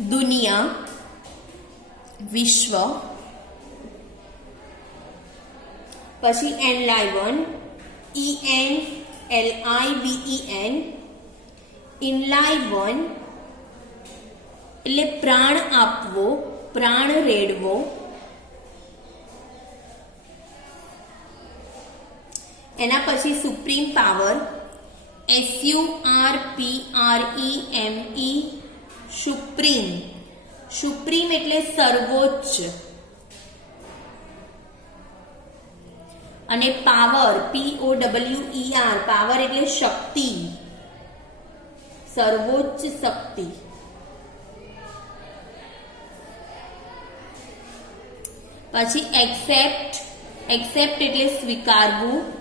दुनिया, विश्व, पछी एनलाइवन, ENLIVEN, इनलाइवन એટલે પ્રાણ આપવો, પ્રાણ રેડવો. એના પછી supreme power, SURPREME, supreme. Supreme એટલે સર્વોચ્ચ. અને પાવર, POWER, પાવર એટલે શક્તિ, સર્વોચ્ચ શક્તિ. પછી એક્સેપ્ટ, એક્સેપ્ટ એટલે સ્વીકારવું.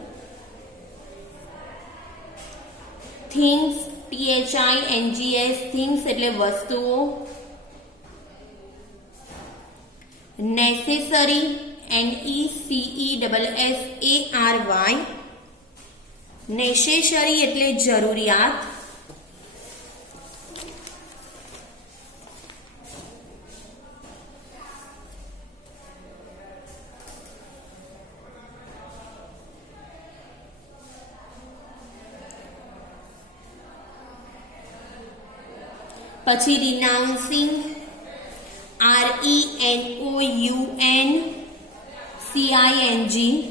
થિંગ્સ, THINGS, થિંગ્સ એટલે વસ્તુઓ. નેસેસરી, NECESSARY, નેસેસરી એટલે જરૂરિયાત. પછી રિનાઉન્સિંગ, RENOUNCING,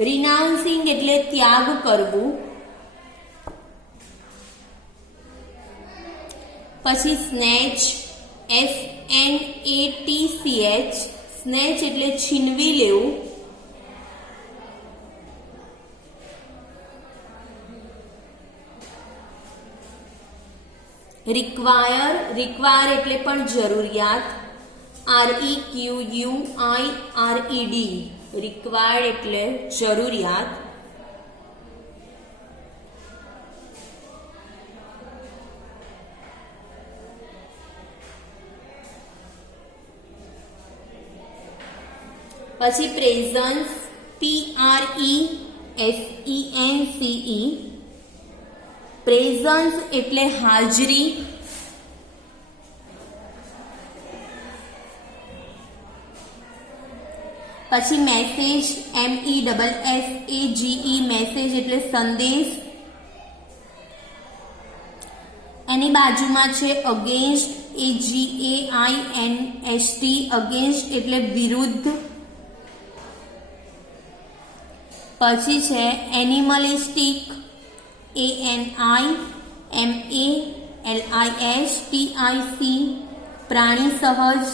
રિનાઉન્સિંગ એટલે ત્યાગ કરવું. પછી સ્નેચ, SNATCH, સ્નેચ એટલે છીનવી લેવું. રિક્વાયર, રિક્વાયર એટલે પણ જરૂરિયાત. REQUIRED, રિક્વાયર્ડ એટલે જરૂરિયાત. પછી પ્રેઝન્સ, PRESENCE, પ્રેઝન્સ એટલે હાજરી. પછી મેસેજ, MESSAGE, મેસેજ એટલે સંદેશ. એની બાજુમાં છે અગેન્સ્ટ, AGAINST, અગેન્સ્ટ એટલે વિરુદ્ધ. પછી છે એનિમલિસ્ટિક, ANIMALISTIC, પ્રાણી સહજ.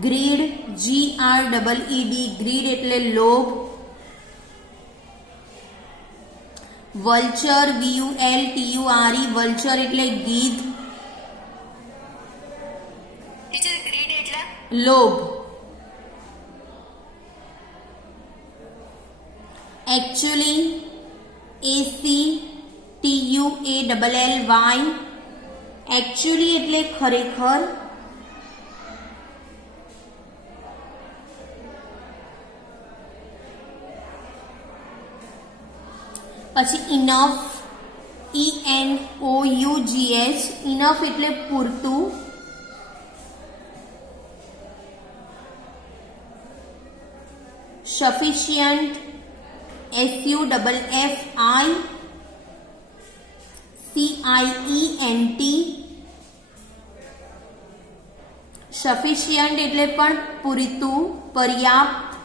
ગ્રીડ, GREED, ગ્રીડ એટલે લોભ. વલ્ચર, VULTURE, વલ્ચર એટલે ગીધ. લોભ. એકચ્યુઅલી, ACTUALLY, એકચ્યુઅલી એટલે ખરેખર. પછી ઇનફ, ENOUGH, ઇનફ એટલે પૂરતું. સફિશિયન્ટ, SUFFICIENT, સફિશિયન્ટ એટલે પણ પૂરતું, પર્યાપ્ત.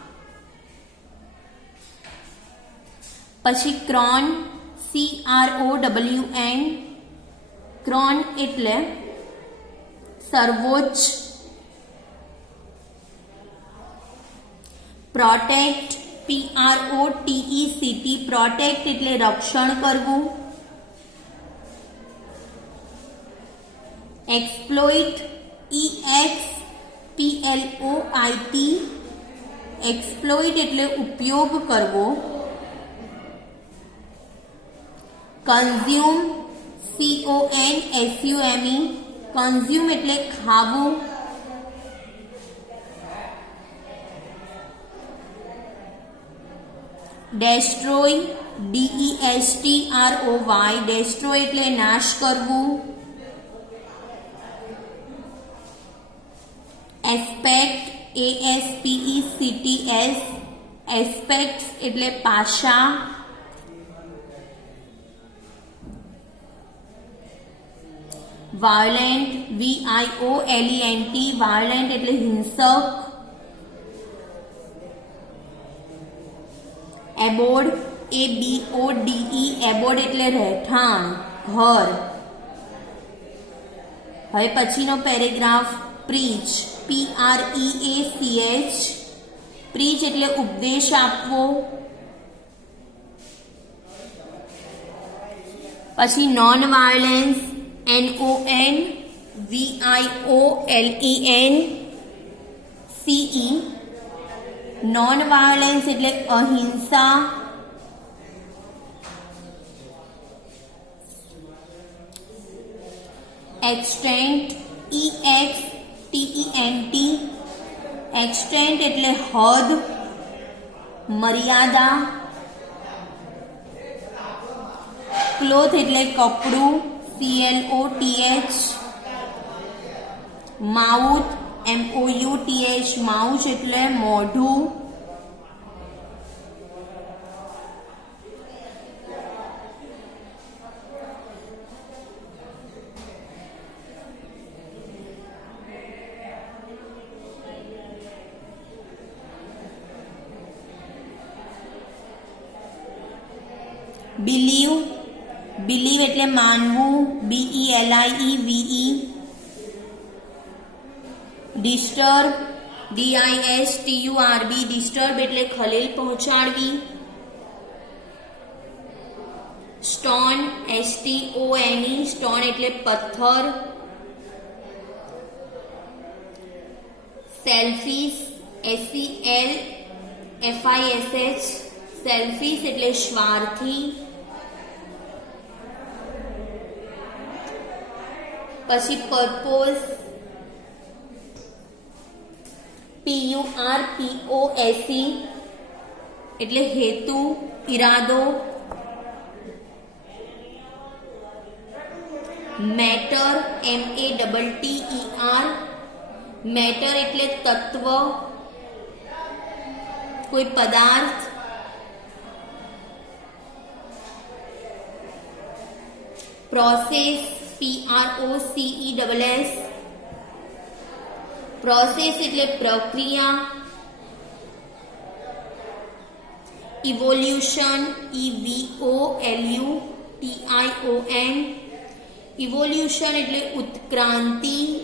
પછી ક્રોન, CROWN, ક્રોન એટલે સર્વોચ્ચ. પ્રોટેક્ટ, PROTECT, પ્રોટેક્ટ એટલે રક્ષણ કરવું. એક્સપ્લોઇટ, EXPLOIT, એક્સપ્લોઇટ એટલે ઉપયોગ કરવો. કન્ઝ્યુમ, CONSUME, કન્ઝ્યુમ એટલે ખાવું. ડેસ્ટ્રોય, DESTROY, ડેસ્ટ્રોય એટલે નાશ કરવું. એસ્પેક્ટ, ASPECTS, એસ્પેક્ટ્સ એટલે પાસા. વાયોલેન્ટ, VIOLENT, વાયોલેન્ટ એટલે હિંસક. એબોર્ડ, ABODE, એબોર્ડ એટલે રહેઠાણ, ઘર. હવે પછીનો પેરેગ્રાફ પ્રીચ, PREACH, પ્રીચ એટલે ઉપદેશ આપવો. પછી non violence, NONVIOLENCE, non violence એટલે અહિંસા. એક્સટેન્ટ, EXTENT, એક્સટેન્ટ એટલે હદ, મર્યાદા. ક્લોથ એટલે કપડું, CLOTH. માઉથ, MOUTH, માઉથ એટલે મોઢું. બિલીવ, બિલીવ એટલે માનવું, BELIEVE. ડિસ્ટર્બ, DISTURB, ડિસ્ટર્બ એટલે ખલેલ પહોંચાડવી. સ્ટોન, STONE, સ્ટોન એટલે પથ્થર. સેલ્ફિશ, SELFISH, સેલ્ફિશ એટલે સ્વાર્થી. પછી પર્પોઝ, PURPOSE એટલે હેતુ, ઈરાદો. મેટર, MATTER, મેટર એટલે તત્વ, કોઈ પદાર્થ. પ્રોસેસ, PROCESS, પ્રોસેસ એટલે પ્રક્રિયા. ઇવોલ્યુશન, EVOLUTION, ઇવોલ્યુશન એટલે ઉત્ક્રાંતિ.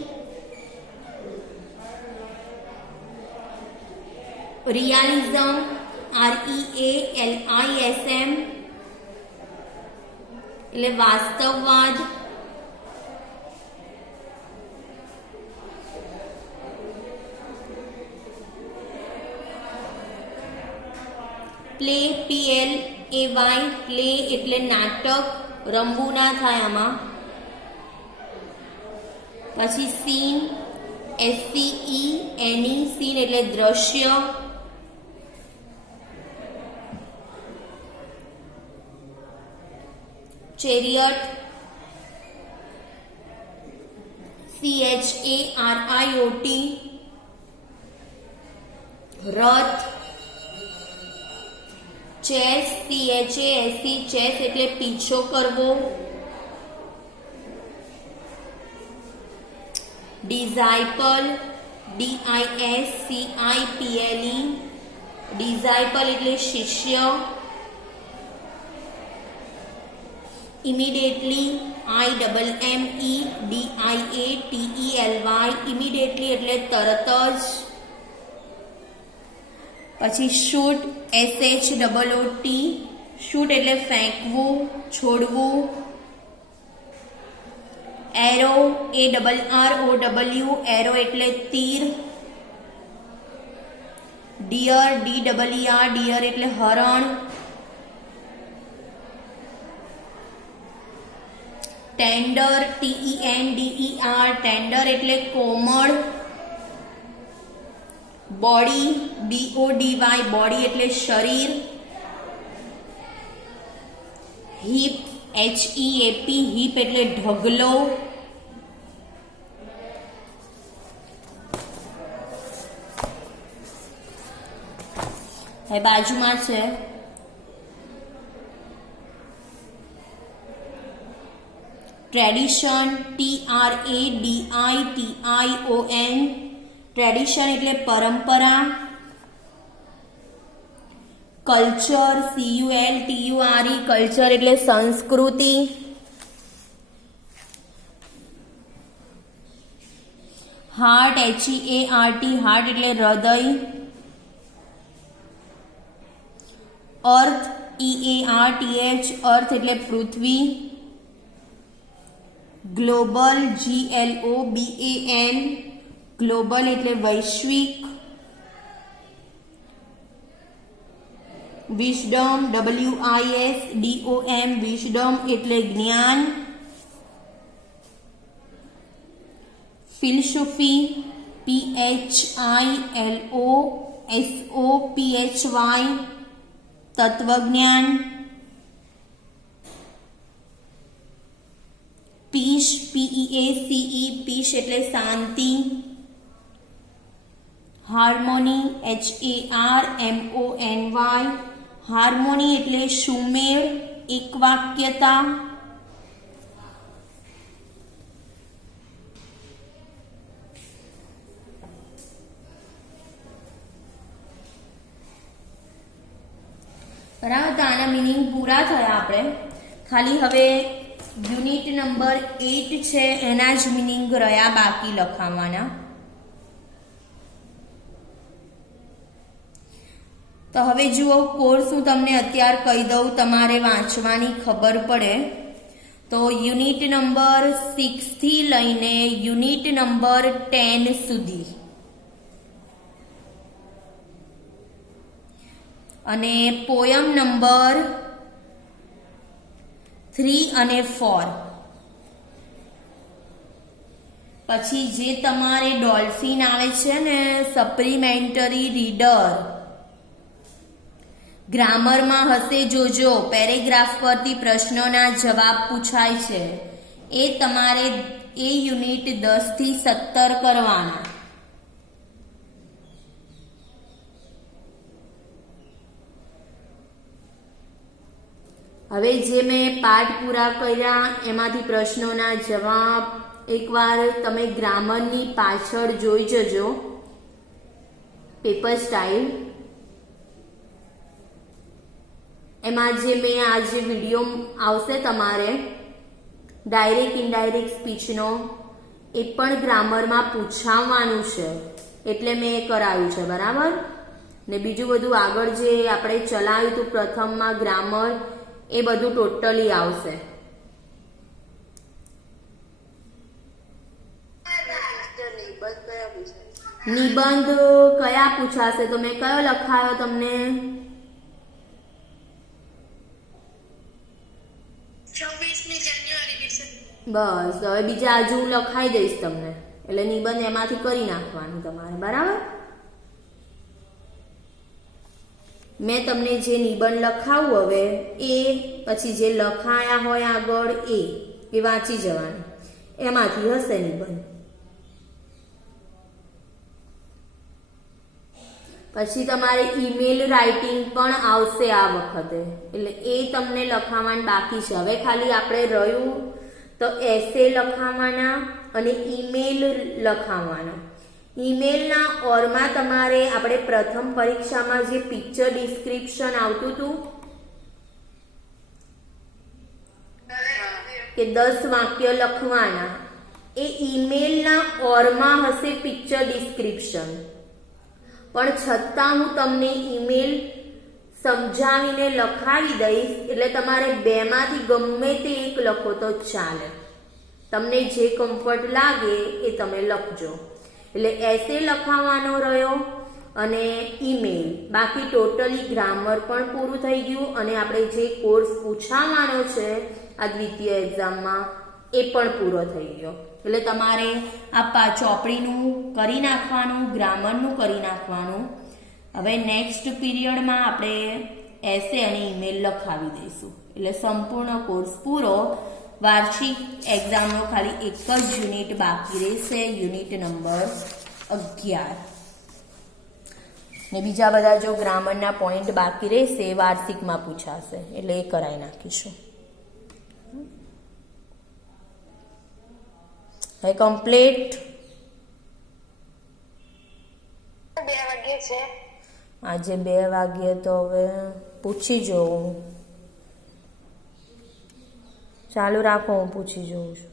રિયાલિઝમ, REALISM એટલે વાસ્તવવાદ. પ્લે, PLAY, પ્લે એટલે નાટક, રમવું ના થાય આમાં. પછી સીન, SCENE, સીન એટલે દ્રશ્ય. ચેરિયટ, CHARIOT, રથ. ચેસ, CHAS, ચેસ એટલે પીછો કરવો. ડિસાઇપલ, DISCIPLE, ડિસાઇપલ એટલે શિષ્ય. ઇમિડિયેટલી, IMMEDIATELY, ઇમિડિયેટલી એટલે તરત જ. પછી શૂટ, SHOOT, શૂટ એટલે ફેંકવું, છોડવું. એરો, ARROW, એરો એટલે તીર. ડિયર, DEER, ડિયર એટલે હરણ. ટેન્ડર, TENDER, ટેન્ડર એટલે કોમળ. બોડી, BODY, બોડી એટલે શરીર. હિપ, HEAP, હિપ એટલે ઢગલો. હવે બાજુમાં છે ટ્રેડિશન, TRADITION, ટ્રેડિશન એટલે પરંપરા. કલ્ચર, CULTURE, કલ્ચર એટલે સંસ્કૃતિ. હાર્ટ, HEART, હાર્ટ એટલે હૃદય. અર્થ, EARTH, અર્થ એટલે પૃથ્વી. ગ્લોબલ, GLOBAL, ગ્લોબલ એટલે વૈશ્વિક. વિઝડમ, WISDOM, વિઝડમ એટલે જ્ઞાન. ફિલસૂફી, PHILOSOPHY, તત્વજ્ઞાન. પીસ, PEACE, પીસ એટલે શાંતિ. હાર્મોની, HARMONY, હાર્મોની એટલે સુમેળ, એકવાક્યતા. બરાબર, તો આના મિનિંગ પૂરા થયા. આપણે ખાલી હવે યુનિટ નંબર 8 છે એના જ મિનિંગ રહ્યા બાકી લખાવવાના. તો હવે જુઓ, કોર્સ હું તમને અત્યારે કહી દઉં, તમારે વાંચવાની ખબર પડે. તો યુનિટ નંબર 6 થી લઈને યુનિટ નંબર 10 સુધી અને પોયમ નંબર 3 અને 4. પછી જે તમારે ડોલ્ફિન આવે છે ને સપ્લિમેન્ટરી રીડર, ગ્રામરમાં હશે જોજો, પેરેગ્રાફ પરથી પ્રશ્નોના જવાબ પૂછાય છે. એ તમારે એ યુનિટ 10 થી 17 કરવાના. હવે જે મેં પાઠ પૂરા કર્યા એમાંથી પ્રશ્નોના જવાબ એકવાર તમે ગ્રામરની પાછળ જોઈ જજો, પેપર સ્ટાઇલ. એમાં જે મેં આજે વિડીયો આવશે તમારે ડાયરેક્ટ ઇનડાયરેક્ટ સ્પીચનો, એ પણ ગ્રામરમાં પૂછાવવાનું છે, એટલે મેં એ કરાવ્યું છે. બરાબર ને બીજું બધું આગળ જે આપણે ચલાવ્યું હતું પ્રથમમાં ગ્રામર, એ બધું ટોટલી આવશે. નિબંધ કયા પૂછાશે? તો મેં કયો લખાયો તમને? 26મી જાન્યુઆરી. બસ, હવે બીજા હજુ હું લખાઈ દઈશ તમને, એટલે નિબંધ એમાંથી કરી નાખવાનું તમારે. બરાબર, મેં તમને જે નિબંધ લખાવું હવે એ પછી જે લખાયા હોય આગળ એ વાંચી જવાનું, એમાંથી હશે નિબંધ. પછી તમારે ઈમેલ રાઇટિંગ પણ આવશે આ વખતે, એટલે એ તમને લખાવવાનું બાકી છે. હવે ખાલી આપણે રહ્યું તો એસે લખાવવાના અને ઈમેલ લખાવવાના. ઈમેલના ઓરમાં તમારે આપણે પ્રથમ પરીક્ષામાં જે પિક્ચર ડિસ્ક્રિપ્શન આવતું હતું કે 10 વાક્ય લખવાના, એ ઈમેલના ઓરમાં હશે પિક્ચર ડિસ્ક્રિપ્શન. પણ છતાં હું તમને ઈમેલ સમજાવીને લખાવી દઈશ, એટલે તમારે બેમાંથી ગમે તે એક લખો તો ચાલે, તમને જે કમ્ફર્ટ લાગે એ તમે લખજો. એટલે એસે લખાવવાનો રહ્યો અને ઈમેલ. બાકી ટોટલી ગ્રામર પણ પૂરું થઈ ગયું અને આપણે જે કોર્સ પૂછાવાનો છે આ દ્વિતીય એક્ઝામમાં એ પણ પૂરો થઈ ગયો. એટલે તમારે આ ચોપડીનું કરી નાખવાનું, ગ્રામરનું કરી નાખવાનું. હવે નેક્સ્ટ પીરિયડમાં આપણે એસે અને ઈમેલ લખાવી દઈશું, એટલે સંપૂર્ણ કોર્સ પૂરો. વાર્ષિક એક્ઝામનો ખાલી એક જ યુનિટ બાકી રહેશે, યુનિટ નંબર 11. ને બીજા બધા જો ગ્રામરના પોઈન્ટ બાકી રહેશે એ વાર્ષિકમાં પૂછાશે, એટલે એ કરાવી નાખીશું. હવે કમ્પ્લીટ. 2 વાગે છે. આજે 2 વાગ્યે તો હવે પૂછી જોઉં. ચાલુ રાખો, હું પૂછી જોઉં છું.